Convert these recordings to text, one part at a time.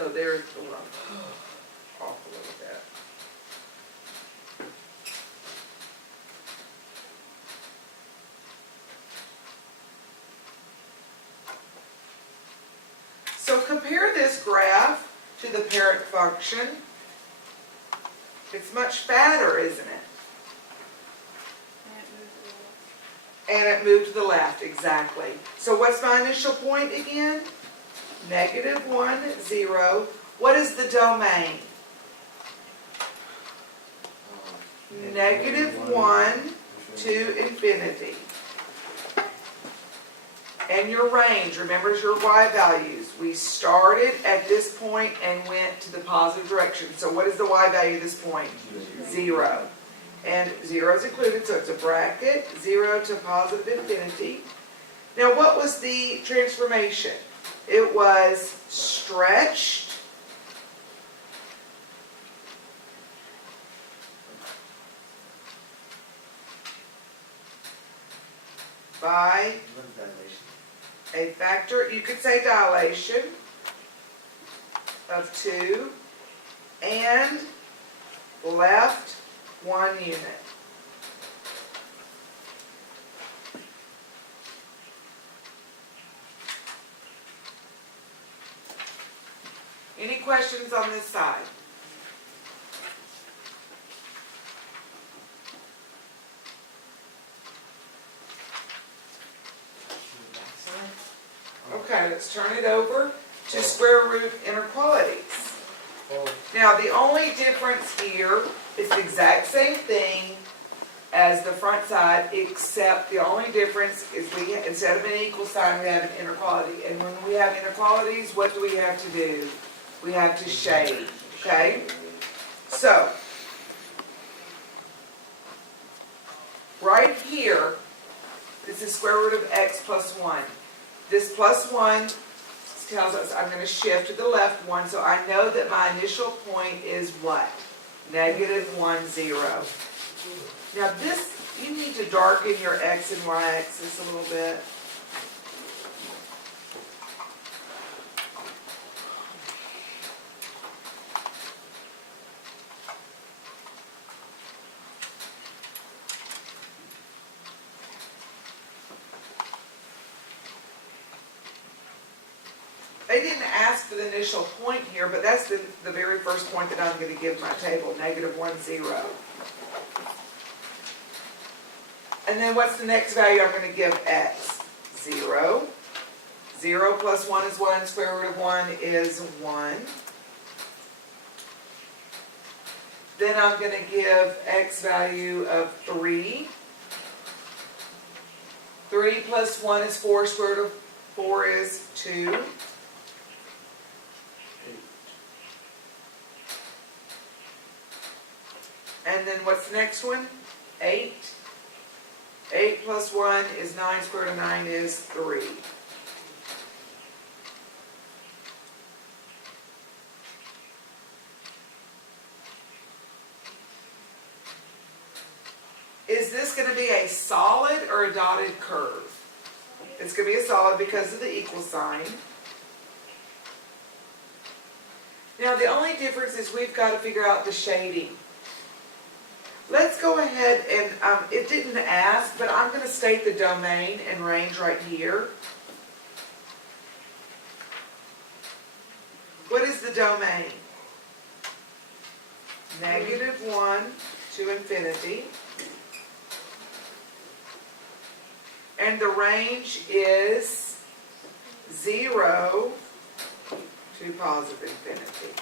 So there's the one. Off a little bit. So compare this graph to the parent function. It's much fatter, isn't it? And it moved to the left, exactly. So what's my initial point again? -1, 0. What is the domain? -1 to infinity. And your range, remember your y values. We started at this point and went to the positive direction. So what is the y value at this point? 0. And 0 is included, so it's a bracket, 0 to positive infinity. Now what was the transformation? It was stretched by a factor, you could say dilation, of 2, and left 1 unit. Any questions on this side? Okay, let's turn it over to square root inequalities. Now, the only difference here is the exact same thing as the front side, except the only difference is we, instead of an equal sign, we have an inequality. And when we have inequalities, what do we have to do? We have to shade, okay? So, right here, this is square root of x plus 1. This plus 1 tells us I'm going to shift to the left 1, so I know that my initial point is what? -1, 0. Now this, you need to darken your x and y axis a little bit. They didn't ask for the initial point here, but that's the very first point that I'm going to give my table, -1, 0. And then what's the next value I'm going to give x? 0. 0 plus 1 is 1, square root of 1 is 1. Then I'm going to give x value of 3. 3 plus 1 is 4, square root of 4 is 2. And then what's the next one? 8. 8 plus 1 is 9, square root of 9 is 3. Is this going to be a solid or a dotted curve? It's going to be a solid because of the equal sign. Now the only difference is we've got to figure out the shading. Let's go ahead and, it didn't ask, but I'm going to state the domain and range right here. What is the domain? -1 to infinity. And the range is 0 to positive infinity.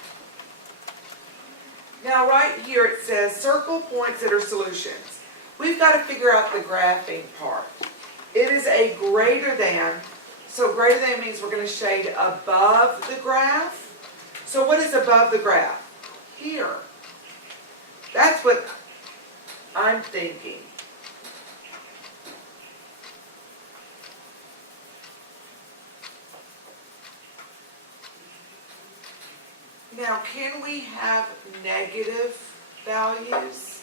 Now right here it says circle points that are solutions. We've got to figure out the graphing part. It is a greater than, so greater than means we're going to shade above the graph. So what is above the graph? Here. That's what I'm thinking. Now, can we have negative values?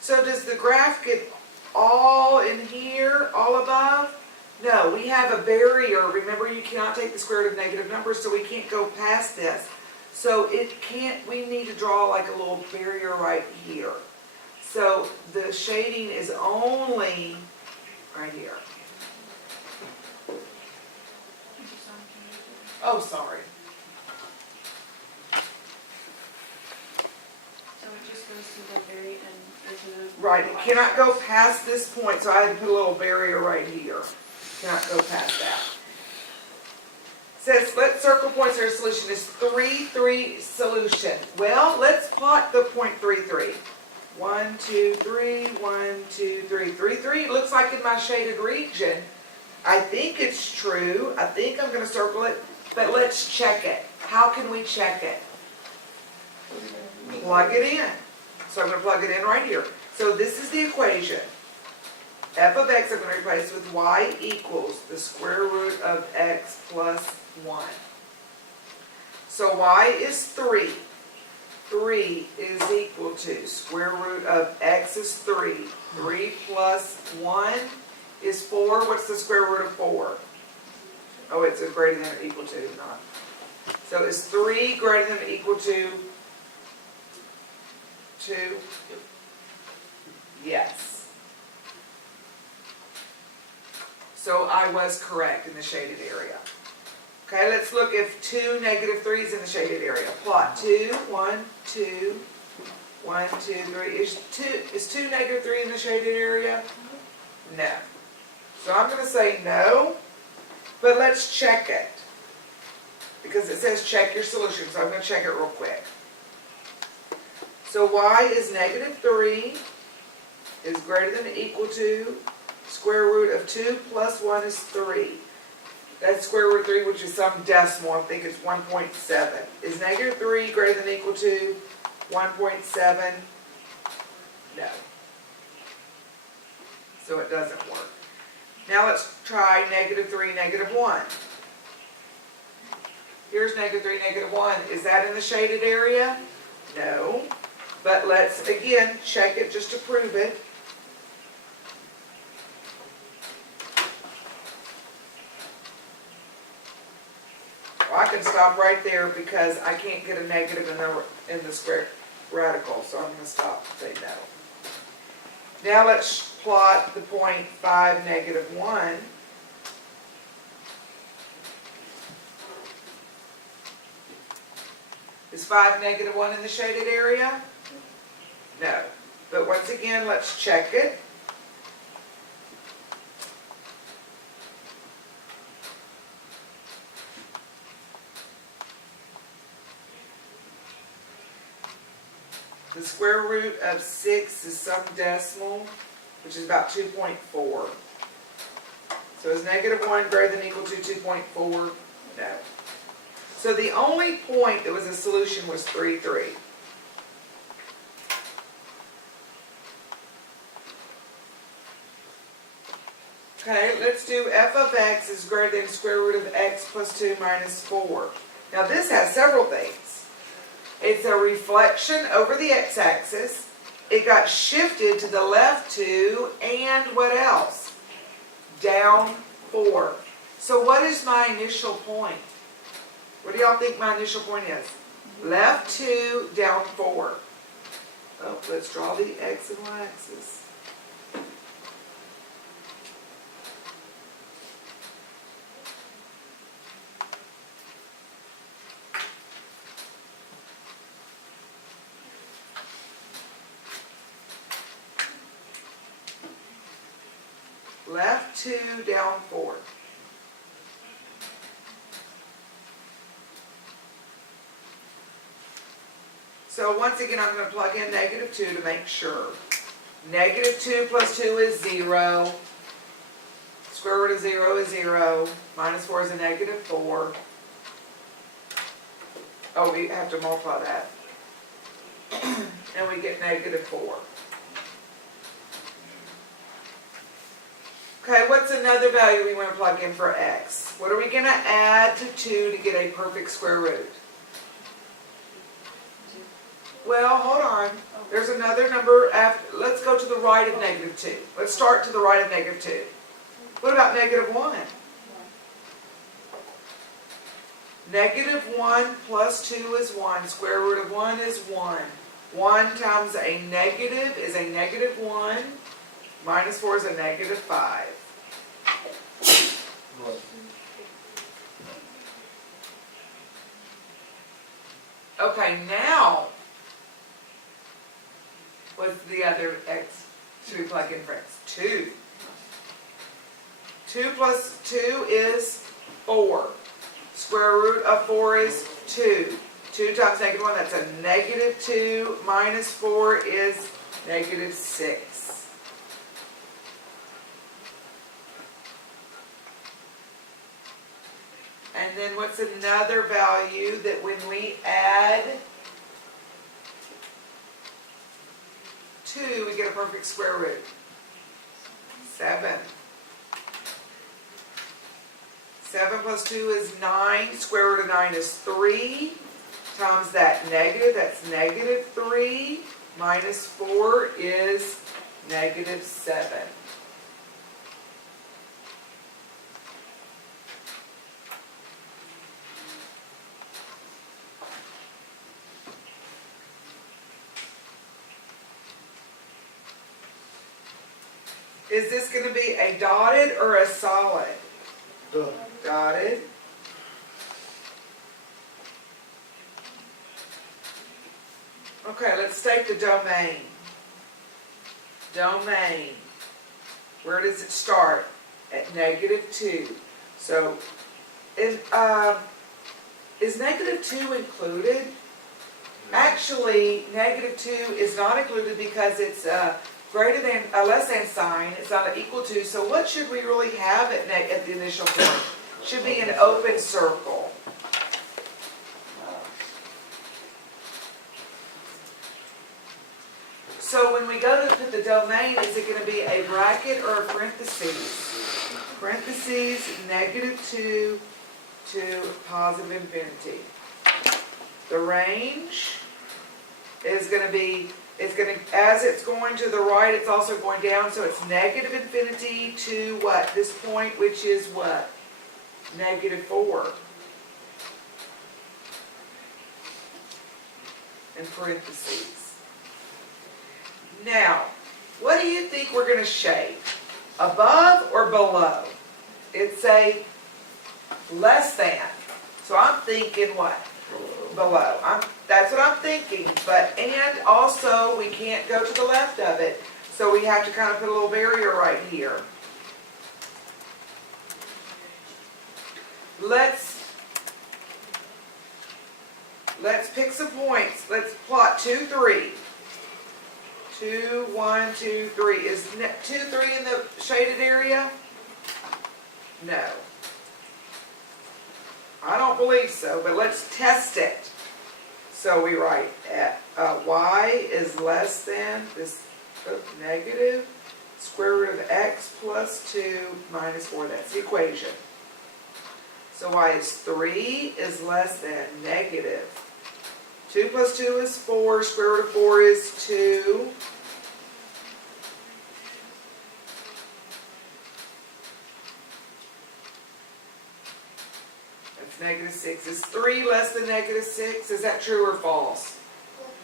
So does the graph get all in here, all above? No, we have a barrier. Remember, you cannot take the square root of negative numbers, so we can't go past this. So it can't, we need to draw like a little barrier right here. So the shading is only right here. Oh, sorry. So it just goes to the very end. Right, it cannot go past this point, so I had to put a little barrier right here. Cannot go past that. Says, let circle points our solution is 3, 3 solution. Well, let's plot the point 3, 3. 1, 2, 3, 1, 2, 3, 3, 3. It looks like in my shaded region. I think it's true. I think I'm going to circle it, but let's check it. How can we check it? Plug it in. So I'm going to plug it in right here. So this is the equation. F of x I'm going to replace with y equals the square root of x plus 1. So y is 3. 3 is equal to square root of x is 3. 3 plus 1 is 4. What's the square root of 4? Oh, it's a greater than or equal to, not. So is 3 greater than or equal to 2? Yes. So I was correct in the shaded area. Okay, let's look if 2, -3 is in the shaded area. Plot 2, 1, 2, 1, 2, 3. Is 2, -3 in the shaded area? No. So I'm going to say no, but let's check it. Because it says check your solution, so I'm going to check it real quick. So y is -3 is greater than or equal to square root of 2 plus 1 is 3. That's square root of 3, which is some decimal. I think it's 1.7. Is -3 greater than or equal to 1.7? No. So it doesn't work. Now let's try -3, -1. Here's -3, -1. Is that in the shaded area? No. But let's, again, check it just to prove it. Well, I can stop right there because I can't get a negative in the square radical, so I'm going to stop and say no. Now let's plot the point 5, -1. Is 5, -1 in the shaded area? No. But once again, let's check it. The square root of 6 is some decimal, which is about 2.4. So is -1 greater than or equal to 2.4? No. So the only point that was a solution was 3, 3. Okay, let's do f of x is greater than square root of x plus 2 minus 4. Now this has several things. It's a reflection over the x-axis. It got shifted to the left 2, and what else? Down 4. So what is my initial point? What do y'all think my initial point is? Left 2, down 4. Oh, let's draw the x and y axis. Left 2, down 4. So once again, I'm going to plug in -2 to make sure. -2 plus 2 is 0. Square root of 0 is 0. Minus 4 is a -4. Oh, we have to multiply that. And we get -4. Okay, what's another value we want to plug in for x? What are we going to add to 2 to get a perfect square root? Well, hold on. There's another number after. Let's go to the right of -2. Let's start to the right of -2. What about -1? Negative 1 plus 2 is 1. Square root of 1 is 1. 1 times a negative is a negative 1. Minus 4 is a negative 5. Okay, now, what's the other x to plug in for x? 2. 2 plus 2 is 4. Square root of 4 is 2. 2 times negative 1, that's a negative 2. Minus 4 is negative 6. And then what's another value that when we add 2, we get a perfect square root? 7. 7 plus 2 is 9. Square root of 9 is 3. Times that negative, that's negative 3. Minus 4 is negative 7. Is this going to be a dotted or a solid? Dotted. Okay, let's take the domain. Domain. Where does it start? At negative 2. So, is negative 2 included? Actually, negative 2 is not included because it's greater than, a less than sign. It's not an equal to. So what should we really have at the initial point? Should be an open circle. So when we go to put the domain, is it going to be a bracket or a parentheses? Parentheses, negative 2 to positive infinity. The range is going to be, as it's going to the right, it's also going down, so it's negative infinity to what? This point, which is what? Negative 4. In parentheses. Now, what do you think we're going to shade? Above or below? It's a less than. So I'm thinking what? Below. That's what I'm thinking. But, and also we can't go to the left of it. So we have to kind of put a little barrier right here. Let's pick some points. Let's plot 2, 3. 2, 1, 2, 3. Is 2, 3 in the shaded area? No. I don't believe so, but let's test it. So we write y is less than this negative square root of x plus 2 minus 4. That's the equation. So y is 3 is less than negative. 2 plus 2 is 4. Square root of 4 is 2. That's negative 6. Is 3 less than negative 6? Is that true or false?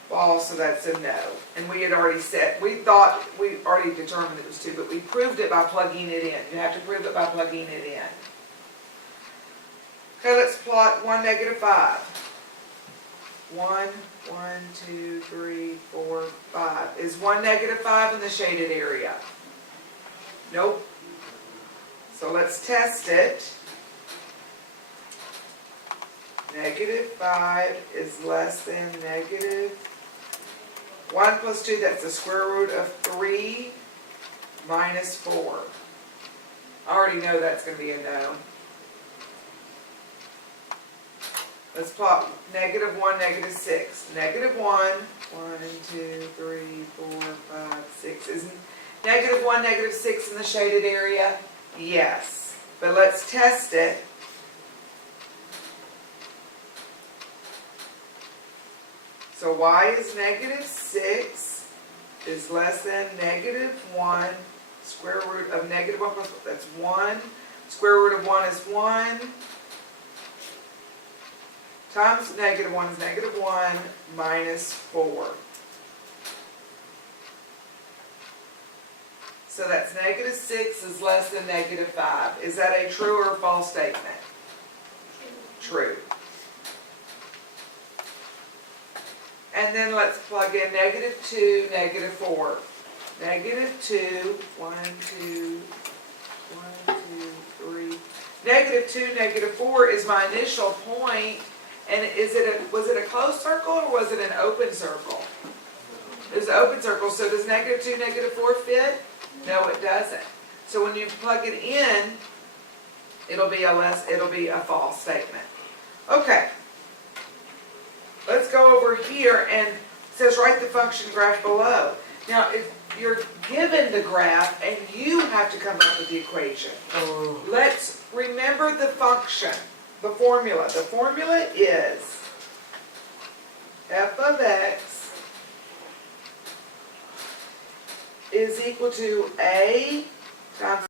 False, so that's a no. And we had already said, we already determined it was 2, but we proved it by plugging it in. You have to prove it by plugging it in. Okay, let's plot 1, negative 5. 1, 2, 3, 4, 5. Is 1, negative 5 in the shaded area? Nope. So let's test it. Negative 5 is less than negative 1 plus 2, that's the square root of 3 minus 4. I already know that's going to be a no. Let's plot negative 1, negative 6. Negative 1, 1, 2, 3, 4, 5, 6. Is negative 1, negative 6 in the shaded area? Yes. But let's test it. So y is negative 6 is less than negative 1. Square root of negative 1 plus 1, that's 1. Square root of 1 is 1. times -1 is -1 minus 4. So that's -6 is less than -5. Is that a true or false statement? True. And then let's plug in -2, -4. -2, 1, 2, 1, 2, 3. -2, -4 is my initial point, and was it a closed circle or was it an open circle? It was an open circle, so does -2, -4 fit? No, it doesn't. So when you plug it in, it'll be a false statement. Okay. Let's go over here, and it says write the function graph below. Now, if you're given the graph and you have to come up with the equation, let's remember the function, the formula. The formula is f of x is equal to a times